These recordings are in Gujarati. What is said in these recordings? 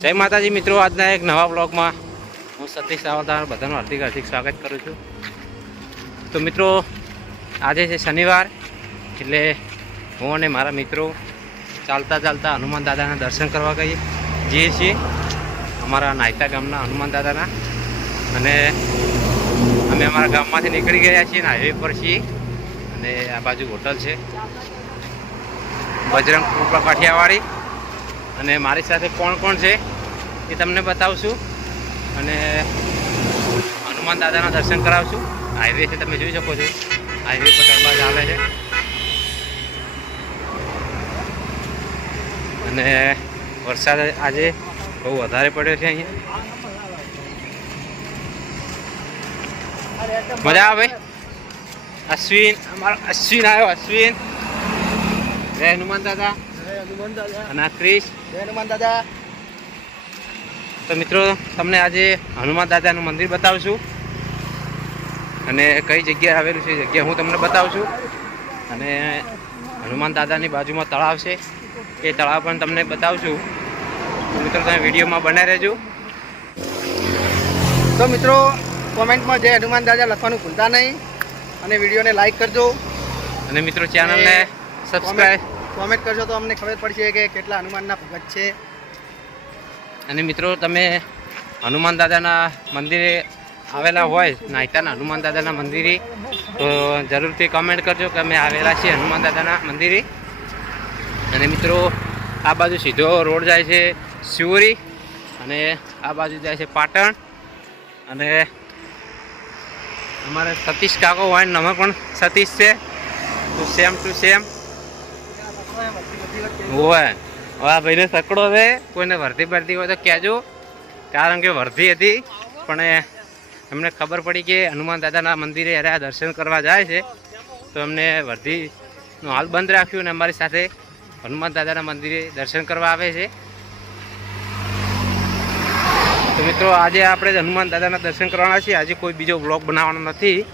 જય માતાજી મિત્રો, આજના એક નવા બ્લોગમાં હું સતીશ સાવધાન બધાનું હાર્દિક હાર્દિક સ્વાગત કરું છું. તો મિત્રો, આજે છે શનિવાર, એટલે હું અને મારા મિત્રો ચાલતા ચાલતા હનુમાન દાદાના દર્શન કરવા ગઈએ જઈએ છીએ અમારા નાયતા ગામના હનુમાન દાદાના. અને અમે અમારા ગામમાંથી નીકળી ગયા છીએ હાઈવે પર છીએ. અને આ બાજુ હોટલ છે. બજરંગ કૃપા કાઠિયાવાડી અને મારી સાથે કોણ કોણ છે એ તમને બતાવશું. અને હનુમાન દાદાના દર્શન કરાવશું. હાઈવે છે, તમે જોઈ શકો છો. હાઈવે પર ટરબા ચાલે છે. અને વરસાદ આજે બહુ વધારે પડ્યો છે અહીંયા. મજા આવે? અશ્વિન, અમારો અશ્વિન આવ્યો, અશ્વિન. જય હનુમાન દાદા. અને આ ક્રિશ. હનુમાન દાદા. તો મિત્રો તમને આજે હનુમાન દાદાનું મંદિર બતાવશું. અને કઈ જગ્યાએ આવેલું છે જગ્યા હું તમને બતાવું છું અને હનુમાન દાદાની બાજુમાં તળાવ છે. એ તળાવ પણ તમને બતાવશું. મિત્રો તમે વિડીયોમાં બને રહેજો. તો મિત્રો કોમેન્ટમાં જય હનુમાન દાદા લખવાનું ભૂલતા નહીં. અને વિડીયોને લાઈક કરજો. અને મિત્રો ચેનલને સબસ્ક્રાઈબ કોમેન્ટ કરજો તો અમને ખબર પડશે કે કેટલા હનુમાનના ભગત છે. અને મિત્રો, તમે હનુમાન દાદાના મંદિરે આવેલા હોય નાયતાના હનુમાન દાદાના મંદિરે, તો જરૂરથી કમેન્ટ કરજો કે અમે આવેલા છીએ હનુમાન દાદાના મંદિરે. અને મિત્રો, આ બાજુ સીધો રોડ જાય છે શિવરી અને આ બાજુ જાય છે પાટણ. અને અમારે સતીશ કાકો હોય ને, અમે પણ સતીશ છે. તો સેમ ટુ સેમ હવે આ ભાઈને સકડો છે. કોઈને ભરતી ભરતી હોય તો કહેજો. કારણ કે ભરતી હતી. પણ એમને ખબર પડી કે હનુમાન દાદાના મંદિરે અરે દર્શન કરવા જાય છે. તો એમને વર્ધીનું હાલ બંધ રાખ્યું અને અમારી સાથે હનુમાન દાદાના મંદિરે દર્શન કરવા આવે છે. તો મિત્રો, આજે આપણે હનુમાન દાદાના દર્શન કરવાના છીએ. આજે કોઈ બીજો બ્લોગ બનાવવાનો નથી.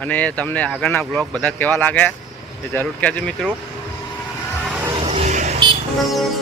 અને તમને આગળના બ્લોગ બધા કેવા લાગ્યા એ જરૂર કહેજો મિત્રો. તો મિત્રો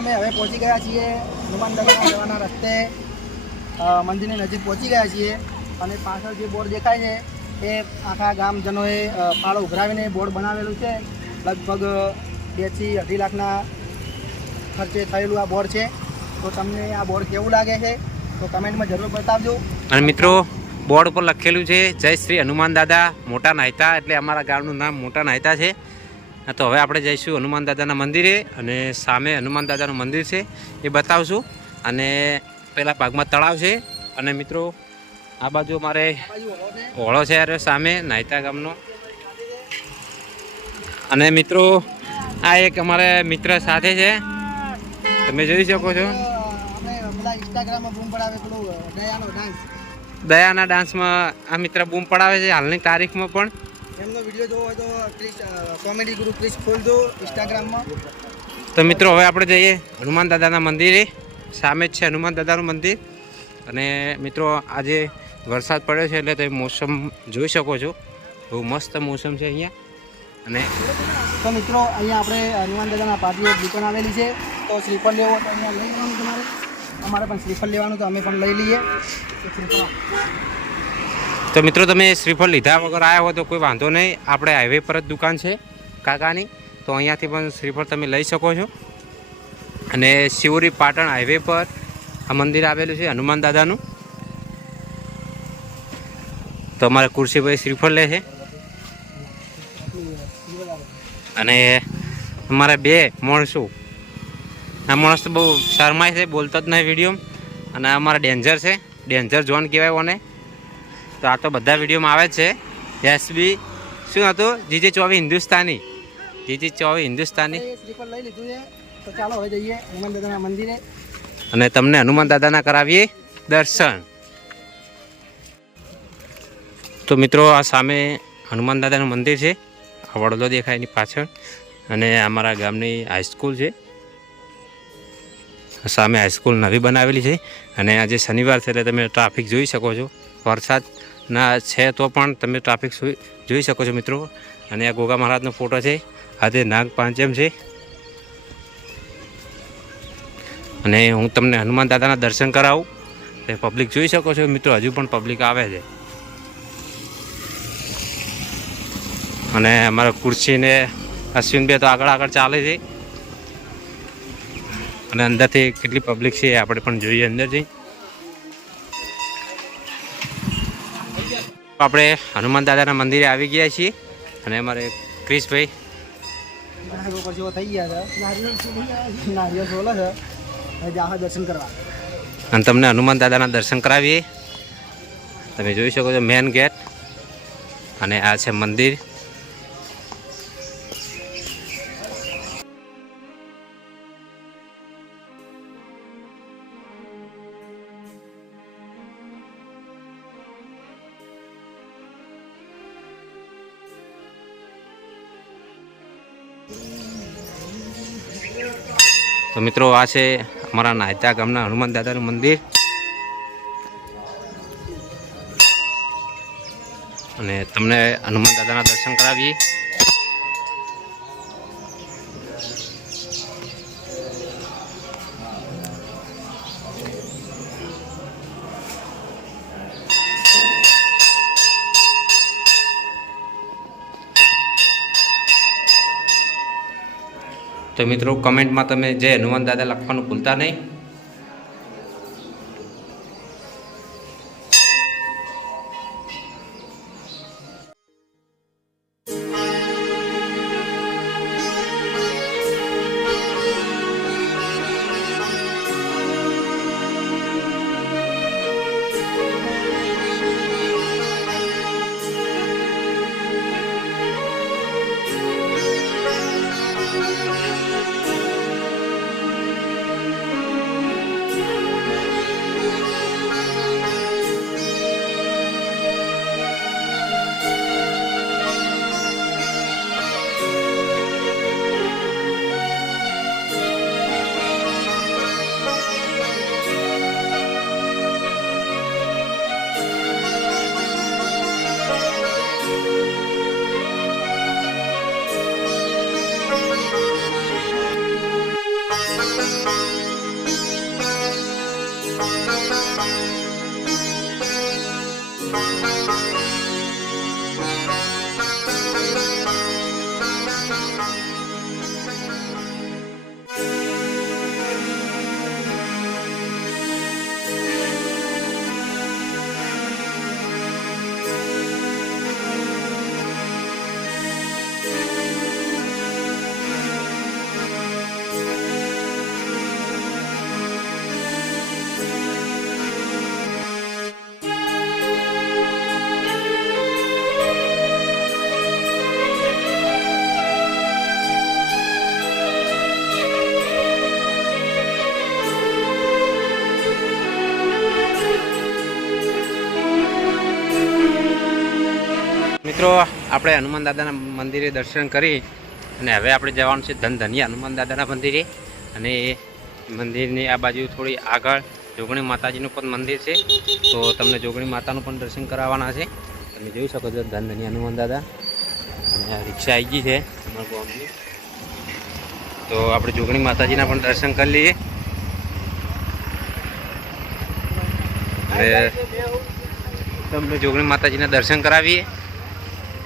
અમે હવે પહોંચી ગયા છીએ હનુમાન દાદાના જવાના રસ્તે. મંદિરની નજીક પહોંચી ગયા છીએ અને પાછળ જે બોર્ડ દેખાય છે, એ આખા ગામજનોએ ફાળો ઉઘરાવીને બોર્ડ બનાવેલું છે. લગભગ બેથી અઢી લાખના ખર્ચે થયેલું આ બોર્ડ છે. તો તમને આ બોર્ડ કેવું લાગે છે, તો કમેન્ટમાં જરૂર બતાવજો. અને મિત્રો, બોર્ડ ઉપર લખેલું છે, જય શ્રી હનુમાન દાદા, મોટા નાયતા એટલે અમારા ગામનું નામ મોટા નાયતા છે. હા, તો હવે આપણે જઈશું હનુમાન દાદાના મંદિરે અને સામે હનુમાન દાદાનું મંદિર છે એ બતાવશું. અને પેલા ભાગમાં તળાવ છે. અને મિત્રો આ બાજુ છે ઓળો છે યાર સામે નાયતા ગામનો. અને મિત્રો આ એક અમારે મિત્ર સાથે છે. તમે જોઈ શકો છો. દયાના ડાન્સમાં આ મિત્ર બૂમ પડાવે છે હાલની તારીખમાં પણ. એમનો વીડિયો જોવો હોય તો ક્રિશ કોમેડી ગુરુ ક્રિશ ખોલજો ઇન્સ્ટાગ્રામમાં તો મિત્રો હવે આપણે જઈએ હનુમાન દાદાના મંદિરે. સામે જ છે હનુમાન દાદાનું મંદિર. અને મિત્રો આજે વરસાદ પડ્યો છે એટલે તમે મોસમ જોઈ શકો છો. બહુ મસ્ત મોસમ છે અહીંયા. અને તો મિત્રો અહીંયા આપણે હનુમાન દાદાના પાર્ટીઓ દુકાન આવેલી છે. તો શ્રીફળ લેવો તો અહીંયા લઈ લેવાનું તમારે. અમારે પણ શ્રીફળ લેવાનું તો અમે પણ લઈ લઈએ. શ્રીફળ તો મિત્રો, તમે શ્રીફળ લીધા વગર આવ્યા હો તો કોઈ વાંધો નહીં. આપણે હાઈવે પર જ દુકાન છે કાકાની. તો અહીંયાથી પણ શ્રીફળ તમે લઈ શકો છો. અને શિવરી પાટણ હાઈવે પર આ મંદિર આવેલું છે હનુમાન દાદાનું. તો અમારે કુર્સીભાઈ શ્રીફળ લે છે. અને અમારે બે માણસો આ માણસ બહુ શરમાય છે, બોલતા જ નહીં વીડિયો અને અમારા ડેન્જર છે. ડેન્જર ઝોન કહેવાય ઓને. તો આ તો બધા વિડીયોમાં આવે છે. એસબી શું હતું? જીજે ચોવી હિન્દુસ્તાની. જીજે ચોવી હિન્દુસ્તાની. એ શ્રીફળ લઈ લીધું છે. તો ચાલો હવે જઈએ હનુમાન દાદાના મંદિરે. અને તમને હનુમાન દાદાના કરાવીએ દર્શન. તો મિત્રો આ સામે હનુમાન દાદાનું મંદિર છે. આ વડોદરા દેખાય એની પાછળ. અને અમારા ગામની હાઈસ્કૂલ છે. સામે હાઈસ્કૂલ નવી બનાવેલી છે અને આજે શનિવાર છે એટલે તમે ટ્રાફિક જોઈ શકો છો. વરસાદના છે તો પણ તમે ટ્રાફિક જોઈ- શકો છો મિત્રો. અને આ ગોગા મહારાજનો ફોટો છે. આજે નાગ પાંચમ છે. અને હું તમને હનુમાન દાદાના દર્શન કરાવું. તે પબ્લિક જોઈ શકો છો મિત્રો. હજુ પણ પબ્લિક આવે છે. અને અમારા ખુરશીને અશ્વિનભાઈ તો આગળ આગળ ચાલે છે. અને અંદરથી કેટલી પબ્લિક છે એ આપણે પણ જોઈએ અંદર જઈ આપણે હનુમાન દાદાના મંદિરે આવી ગયા છીએ અને અમારે ક્રિશભાઈ. અને તમને હનુમાન દાદાના દર્શન કરાવીએ. તમે જોઈ શકો છો મેન ગેટ અને આ છે મંદિર. તો મિત્રો, આ છે અમારા નાયતા ગામના હનુમાન દાદાનું મંદિર. અને તમને હનુમાન દાદાના દર્શન કરાવીએ. તો મિત્રો કમેન્ટમાં તમે જય હનુમાન દાદા લખવાનું ભૂલતા નહીં. મિત્રો, આપણે હનુમાન દાદાના મંદિરે દર્શન કરી અને હવે આપણે જવાનું છે ધનધનિયા હનુમાન દાદાના મંદિરે. અને એ મંદિરની આ બાજુ થોડી આગળ જોગણી માતાજીનું પણ મંદિર છે. તો તમને જોગણી માતાનું પણ દર્શન કરાવવાના છે. તમે જોઈ શકો છો ધન ધની હનુમાન દાદા. અને રિક્ષા આવી ગઈ છે તો આપણે જોગણી માતાજીના પણ દર્શન કરી લઈએ. હવે તમને જોગણી માતાજીના દર્શન કરાવીએ.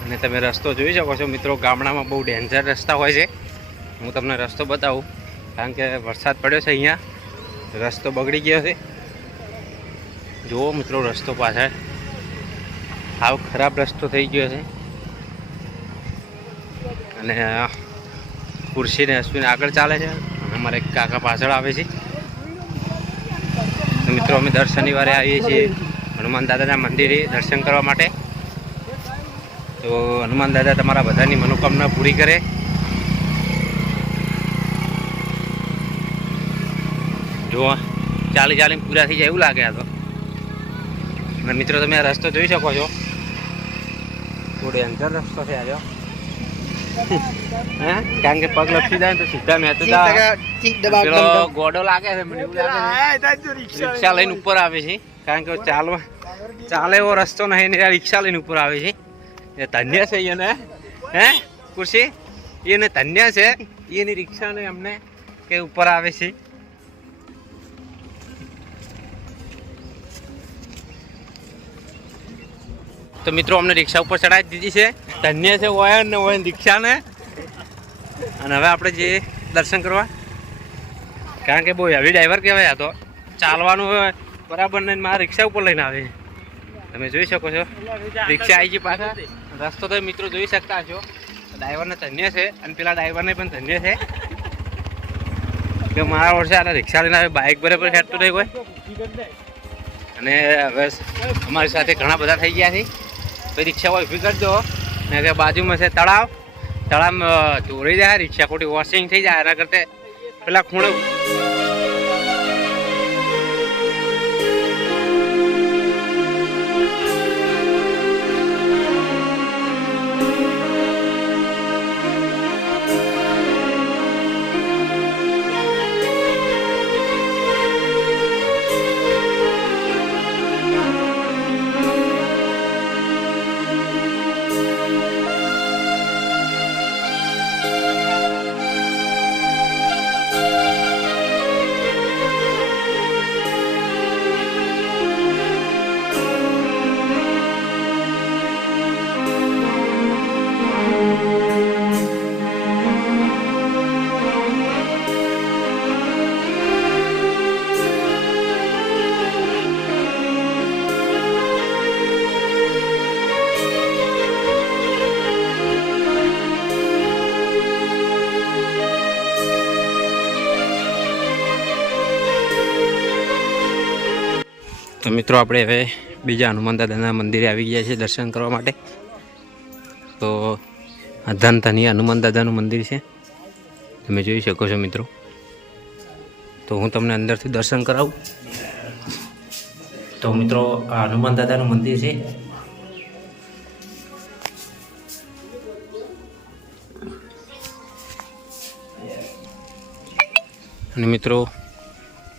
અને તમે રસ્તો જોઈ શકો છો મિત્રો, ગામડામાં બહુ ડેન્જર રસ્તા હોય છે. હું તમને રસ્તો બતાવું, કારણ કે વરસાદ પડ્યો છે અહીંયા. રસ્તો બગડી ગયો છે. જુઓ મિત્રો રસ્તો પાછળ. આવો ખરાબ રસ્તો થઈ ગયો છે. અને ખુરશીને ખુરશી અશ્વિન આગળ ચાલે છે. અમારે એક કાકા પાછળ આવે છે. મિત્રો, અમે દર શનિવારે આવીએ છીએ હનુમાન દાદાના મંદિરે દર્શન કરવા માટે. તો હનુમાન દાદા તમારા બધાની મનોકામના પૂરી કરે. જો ચાલી ચાલી પૂરા થઈ જાય એવું લાગે આ તો. અને મિત્રો તમે આ રસ્તો જોઈ શકો છો. થોડો અંતર રસ્તો છે આજો હે? કારણ કે પગ લપસી જાય તો સીધા મેં ગોડો લાગે છે મને એવું લાગે રિક્ષા લઈને ઉપર આવે છે. કારણ કે ચાલવા ચાલે એવો રસ્તો નહીં ને આ રિક્ષા લઈને ઉપર આવે છે. એ ધન્ય છે એને હે? ખુરશી? એને ધન્ય છે. એની રિક્ષાને અમને કે ઉપર આવે છે. તો મિત્રો, અમને રિક્ષા ઉપર ચડાવી દીધી છે. ધન્ય છે ઓયન ને ઓયન રિક્ષાને. અને હવે આપણે જઈએ દર્શન કરવા. કારણ કે બહુ હેવી ડ્રાઈવર કહેવાય આ તો. ચાલવાનું હોય બરાબર નહીં મારા રિક્ષા ઉપર લઈને આવે. તમે જોઈ શકો છો. રિક્ષા આવી ગઈ પાછા રસ્તો તો મિત્રો જોઈ શકતા છો ડ્રાઈવરને ધન્ય છે અને પેલા ડ્રાઈવરને પણ ધન્ય છે. કે મારા વર્ષે આને રિક્ષા લઈને બાઇક બરાબર ખેંચતું નહીં કોઈ. અને હવે અમારી સાથે ઘણા બધા થઈ ગયા છે. પછી રિક્ષા હોય ઊભી કરજો ને કે બાજુમાં છે તળાવ. તળાવમાં ધોરી જાય, રિક્ષા ખોટી વોશિંગ થઈ જાય, એના કરતા પેલા ખૂણે મિત્રો, આપણે હવે બીજા હનુમાન દાદાના મંદિરે આવી ગયા છીએ દર્શન કરવા માટે. તો આ હનુમાન દાદાનું મંદિર છે. તમે જોઈ શકો છો મિત્રો. તો હું તમને અંદરથી દર્શન કરાવું. તો મિત્રો, આ હનુમાન દાદાનું મંદિર છે. અને મિત્રો,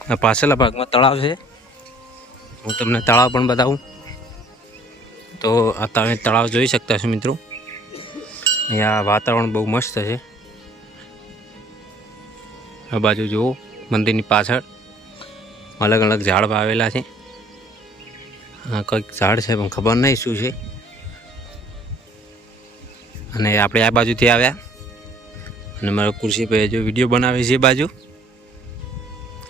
આ પાછળના ભાગમાં તળાવ છે. હું તમને તળાવ પણ બતાવું. તો આ તમે તળાવ જોઈ શકતા છો મિત્રો. અહીંયા વાતાવરણ બહુ મસ્ત છે. આ બાજુ જુઓ, મંદિરની પાછળ અલગ અલગ ઝાડ વાવેલા છે. આ કંઈક ઝાડ છે પણ ખબર નહીં શું છે. અને આપણે આ બાજુથી આવ્યા. અને મારા ખુરશી પર જો વીડિયો બનાવે છે બાજુ.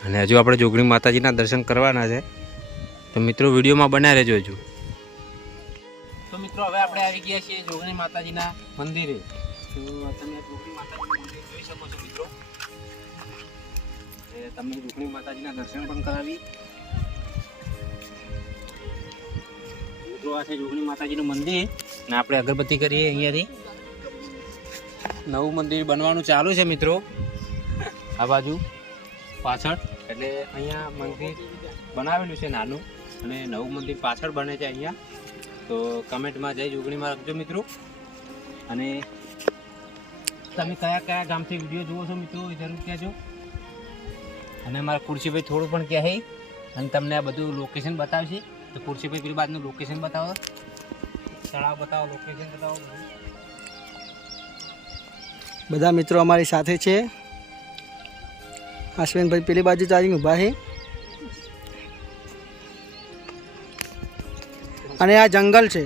અને હજુ આપણે જોગણી માતાજીના દર્શન કરવાના છે. તો મિત્રો, વિડીયોમાં બનાવી રહેજો હજુ. તો મિત્રો, હવે આપણે આવી ગયા છીએ જોગણી માતાજીના મંદિરે. તો તમે જોગણી માતાજીનું મંદિર જોઈ શકો છો મિત્રો. તમને જોગણી માતાજીના દર્શન પણ કરાવી. મિત્રો, આ છે માતાજીનું મંદિર. ને આપણે અગરબત્તી કરીએ અહીંયાથી. નવું મંદિર બનવાનું ચાલુ છે મિત્રો. આ બાજુ પાછળ. એટલે અહીંયા મંદિર બનાવેલું છે નાનું. અને નવું મંદિર પાછળ બને છે અહીંયા. તો કમેન્ટમાં જય જોગણીમાં રાખજો મિત્રો. અને તમે કયા કયા ગામથી વીડિયો જુઓ છો મિત્રો એ જરૂર કહેજો. અને મારા ખુરશીભાઈ થોડું પણ કહે અને તમને આ બધું લોકેશન બતાવશે. તો ખુરશીભાઈ પેલી બાજુનું લોકેશન બતાવો. તળાવ બતાવો લોકેશન બતાવો બધા. મિત્રો અમારી સાથે છે. અશ્વિનભાઈ પેલી બાજુ ચાલીને ઊભા છે અને આ જંગલ છે.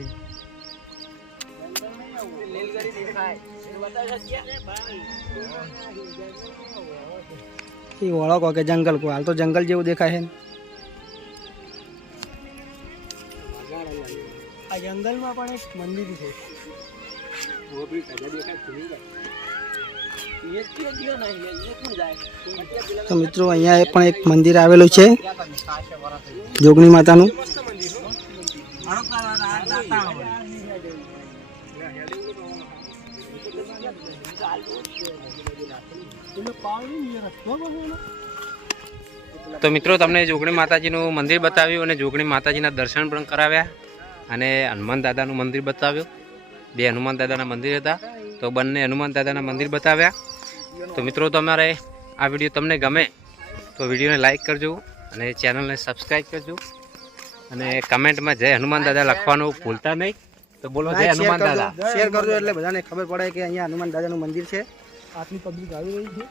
એ ઓળખો કે જંગલ કો હાલ તો જંગલ જેવું દેખાય છે આ જંગલમાં પણ એક મંદિર છે. તો મિત્રો અહીંયા પણ એક મંદિર આવેલું છે. જોગણી માતાનું. તો મિત્રો, તમને જોગણી માતાજીનું મંદિર બતાવ્યું અને જોગણી માતાજીના દર્શન પણ કરાવ્યા અને હનુમાન દાદાનું મંદિર બતાવ્યું. બે હનુમાન દાદાના મંદિર હતા, તો બંને હનુમાન દાદાના મંદિર બતાવ્યા. તો મિત્રો, તમારે આ વીડિયો તમને ગમે તો વિડીયોને લાઇક કરજો અને ચેનલને સબસ્ક્રાઈબ કરજો. અને કમેન્ટમાં જય હનુમાન દાદા લખવાનું ભૂલતા નહીં. તો બોલો જય હનુમાન દાદા. શેર કરજો એટલે બધાને ખબર પડે કે અહીંયા હનુમાન દાદાનું મંદિર છે. આટલી પબ્લિક આવી રહી છે.